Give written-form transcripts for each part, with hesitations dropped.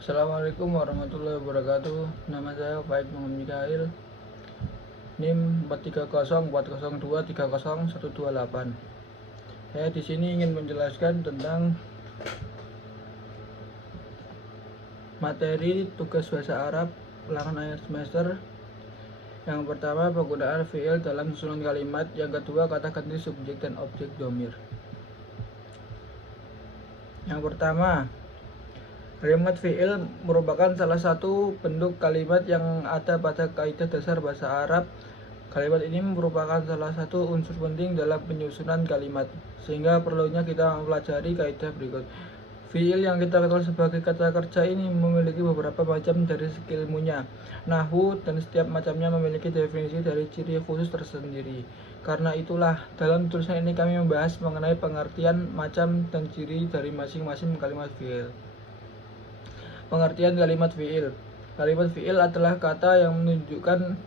Assalamualaikum warahmatullahi wabarakatuh. Nama saya Faik Muhammad Mikail. NIM 43040230128. Saya di sini ingin menjelaskan tentang materi tugas bahasa Arab ulangan akhir semester. Yang pertama, penggunaan fiil dalam susunan kalimat. Yang kedua, kata ganti subjek dan objek domir. Yang pertama, kalimat fiil merupakan salah satu bentuk kalimat yang ada pada kaidah dasar bahasa Arab. Kalimat ini merupakan salah satu unsur penting dalam penyusunan kalimat, sehingga perlunya kita mempelajari kaidah berikut. Fiil yang kita kenal sebagai kata kerja ini memiliki beberapa macam dari segi ilmunya, nahwu, dan setiap macamnya memiliki definisi dari ciri khusus tersendiri. Karena itulah, dalam tulisan ini kami membahas mengenai pengertian, macam, dan ciri dari masing-masing kalimat fiil. Pengertian kalimat fiil. Kalimat fiil adalah kata yang menunjukkan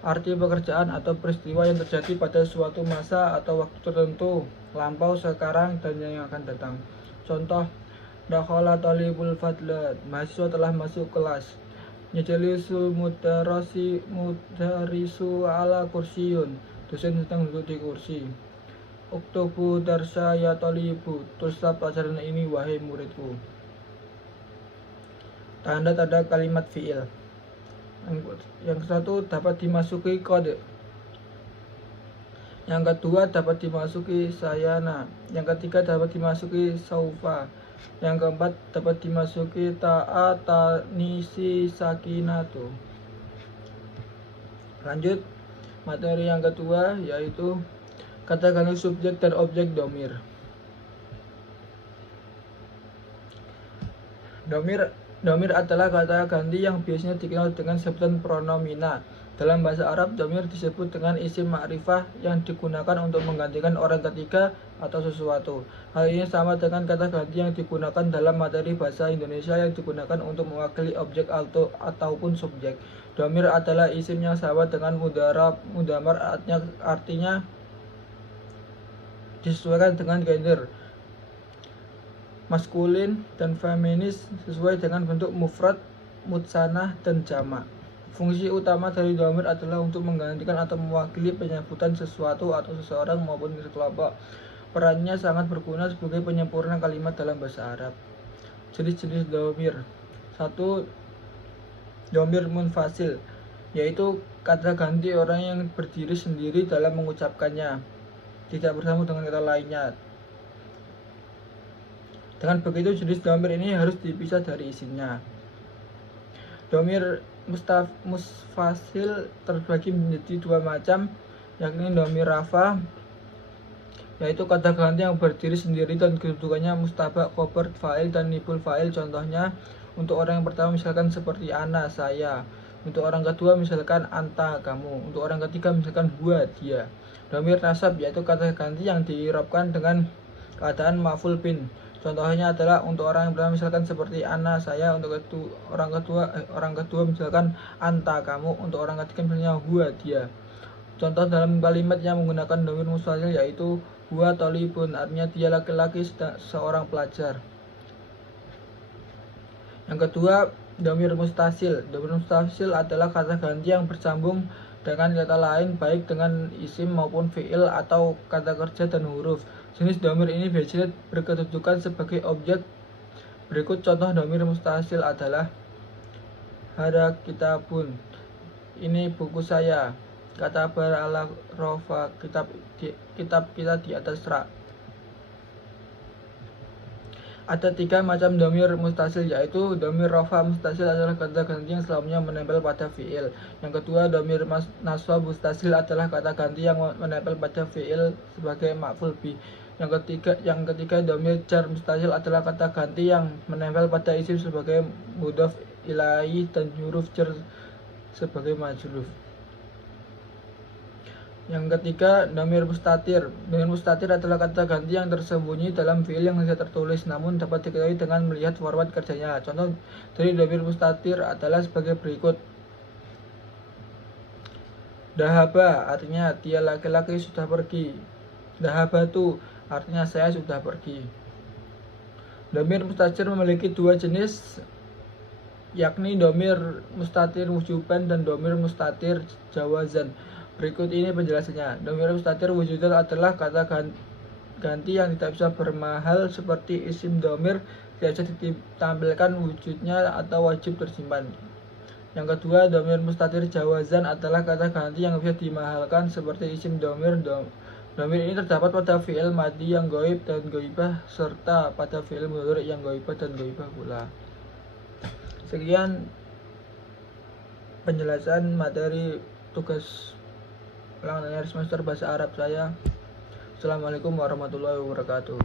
arti pekerjaan atau peristiwa yang terjadi pada suatu masa atau waktu tertentu, lampau, sekarang, dan yang akan datang. Contoh, dakhala talibul fadla, mahasiswa telah masuk kelas. Yajlisul mudarisu ala kursiyun, dosen sedang duduk di kursi. Uktubu darsa ya talibu, tulislah pelajaran ini wahai muridku. Tanda-tanda kalimat fiil. Yang satu, dapat dimasuki kode. Yang kedua, dapat dimasuki sayana. Yang ketiga, dapat dimasuki saufa. Yang keempat, dapat dimasuki ta'a, tanisi, sakinatu. Lanjut, materi yang kedua yaitu kata ganti subjek dan objek domir. Domir adalah kata ganti yang biasanya dikenal dengan sebutan pronomina. Dalam bahasa Arab, domir disebut dengan isim ma'rifah yang digunakan untuk menggantikan orang ketiga atau sesuatu. Hal ini sama dengan kata ganti yang digunakan dalam materi bahasa Indonesia yang digunakan untuk mewakili objek ataupun subjek. Domir adalah isim yang sama dengan mudamar, artinya disesuaikan dengan gender, maskulin dan feminis sesuai dengan bentuk mufrad, mutsanah, dan jamak. Fungsi utama dari domir adalah untuk menggantikan atau mewakili penyebutan sesuatu atau seseorang maupun sekelompok. Perannya sangat berguna sebagai penyempurna kalimat dalam bahasa Arab. Jenis-jenis domir. 1. Domir munfasil, yaitu kata ganti orang yang berdiri sendiri dalam mengucapkannya, tidak bersambung dengan kata lainnya. Dengan begitu, jenis domir ini harus dipisah dari isimnya. Domir musfasil terbagi menjadi dua macam, yakni domir rafa, yaitu kata ganti yang berdiri sendiri dan kedudukannya mustabak, khobar, fa'il, dan nibul fa'il. Contohnya, untuk orang yang pertama misalkan seperti ana, saya. Untuk orang kedua misalkan anta, kamu. Untuk orang ketiga misalkan huwa, dia. Domir nasab, yaitu kata ganti yang diirobkan dengan keadaan maf'ul bin. Contohnya adalah untuk orang yang pertama misalkan seperti ana, saya. Untuk orang kedua misalkan anta, kamu. Untuk orang ketiga misalnya huwa, dia. Contoh dalam kalimat yang menggunakan domir musfasil yaitu huwa talibun, artinya dia laki-laki, seorang pelajar. Yang kedua, domir mustasil. Domir mustasil adalah kata ganti yang bersambung dengan kata lain, baik dengan isim maupun fiil atau kata kerja dan huruf. Jenis domir ini biasanya berkedudukan sebagai objek. Berikut contoh domir mustasil adalah hada kitabun, ini buku saya. Kata ala rofa, kitab kita di atas rak. Ada 3 macam domir mustasil, yaitu domir rofa mustasil adalah kata ganti yang selamanya menempel pada fiil. Yang kedua, domir nasab mustasil adalah kata ganti yang menempel pada fiil sebagai maf'ul bih. Yang ketiga, domir jar mustasil adalah kata ganti yang menempel pada isim sebagai mudhof ilaihi dan huruf jar sebagai majruf. Yang ketiga, domir mustatir. Domir mustatir adalah kata ganti yang tersembunyi dalam fiil yang tidak tertulis, namun dapat diketahui dengan melihat format kerjanya. Contoh dari domir mustatir adalah sebagai berikut. Dahaba, artinya dia laki-laki sudah pergi. Dahabatu, artinya saya sudah pergi. Domir mustatir memiliki 2 jenis, yakni domir mustatir wujuban dan domir mustatir jawazan. Berikut ini penjelasannya. Domir mustatir wujudan adalah kata ganti yang tidak bisa bermahal seperti isim domir, tidak bisa ditampilkan wujudnya atau wajib tersimpan. Yang kedua, domir mustatir jawazan adalah kata ganti yang bisa dimahalkan seperti isim domir. Domir ini terdapat pada fi'il madhi yang goib dan goibah serta pada fi'il mudhari yang goibah dan goibah pula. Sekian penjelasan materi tugas ulangan akhir semester bahasa Arab saya. Assalamualaikum warahmatullahi wabarakatuh.